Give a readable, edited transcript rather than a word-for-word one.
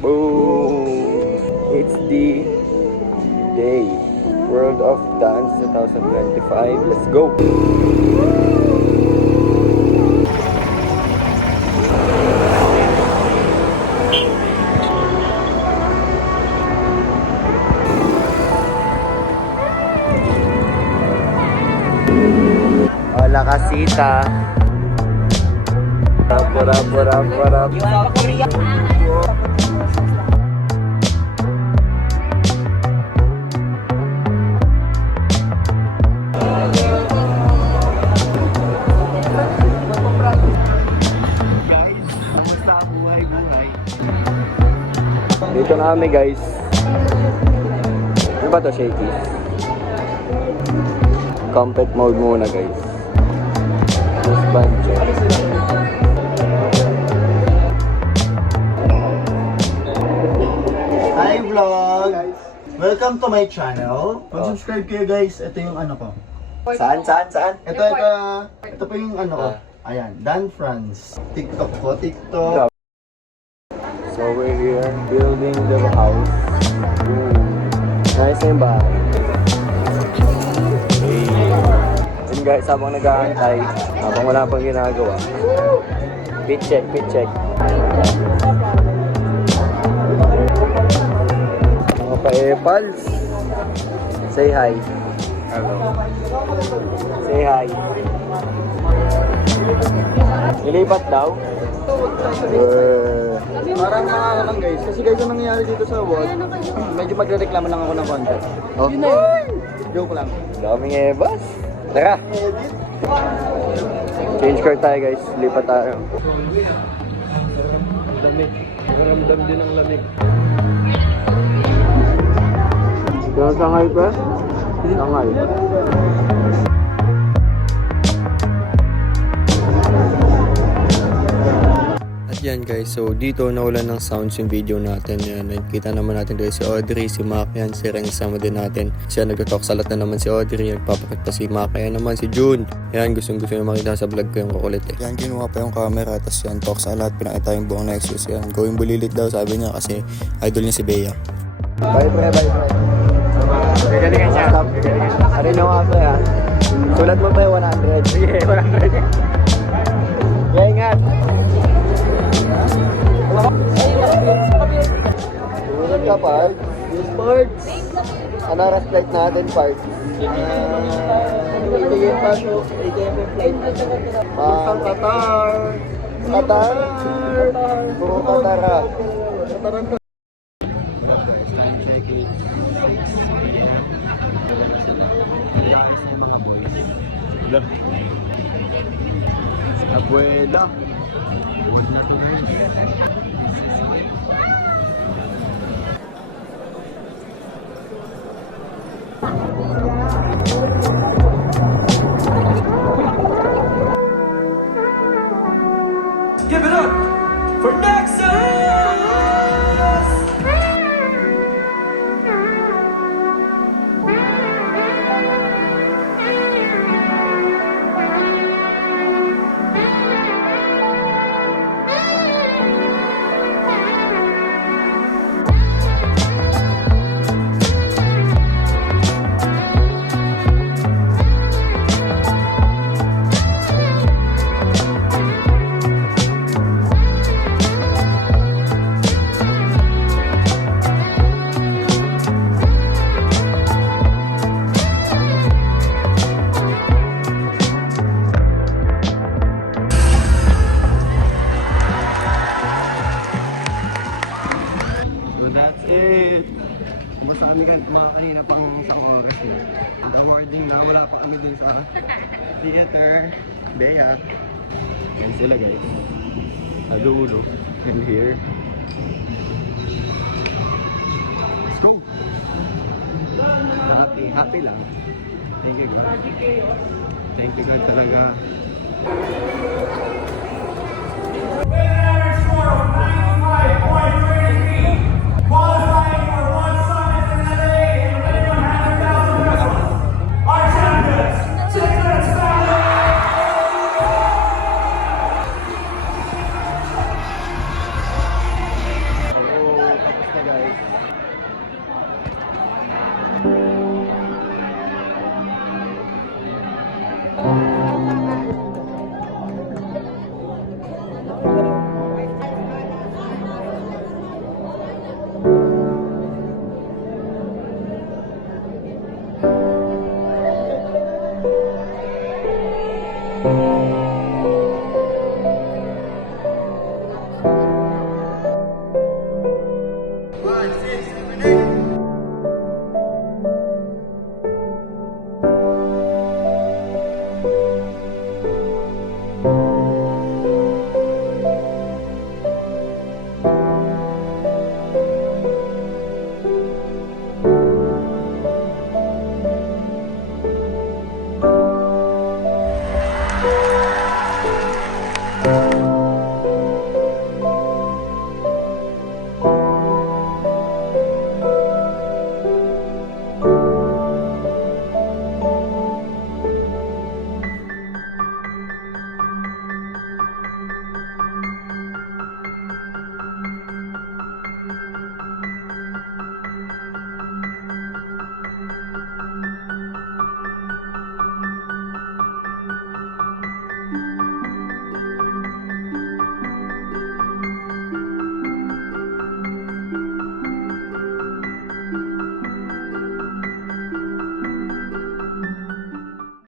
Boom! It's the day. World of Dance 2025. Let's go! Hola, kasita. Rap. Dito na kami, guys. Ano ba to, Shaky? Compet mode muna, guys. This bunch. Hi vlog! Welcome to my channel. Mag-subscribe kayo guys. Ito yung ano ko. Saan? Ito po yung ano ko. Ayan, Dan Franz. TikTok ko, TikTok. So we're here building the house. Nice na yung bahay. Yun guys, habang nag-aantay, habang wala pang ginagawa. Pit check. Mga pa-epals. Say hi. Hello. Say hi. Ilipat daw? Parang nakakalang guys. Kasi guys, ang nangyayari dito sa wall, medyo magre-reklamo lang ako ng konti. Oh. Joke lang. Daming ebas. Tara! Change car tayo guys. Lipat tayo. Lamig. Maramdam din ang lamig. Kaya sangay pa? Sangay. Yan guys, so dito nawalan ng sounds yung video natin. Yan, nakikita naman natin dito si Audrey, si Makayan, si Ren, kasama din natin. Siya nag-talk salat na naman si Audrey, nagpapakit pa si Makayan naman, si June. Yan, gusto nyo makita sa vlog ko yung kukulit eh. Yan, kinuha pa yung camera, tapos yan, talk salat, pinakita yung buong Nexus. Yan, going bulilit daw sabi niya kasi idol niya si Bea. Bye pre. Gagalingan siya. Ano yung nga pre ha? Sulat mo pa yung 100. Sige, 100. Yeah, ingat. Sulat ka parts. Use parts. Ano oras flight natin parts? ATM pa siya. ATM flight. Qatar. Puro Qatar ah. Abuela. Give it up for Nexus! That's it! Basta kami mga kanina pang isang oras eh. Ang awarding na wala pa kami dun sa theater. Bea. Yan sila guys. Sa dulo. And here. Let's go! Happy lang. Thank you God. Thank you God talaga.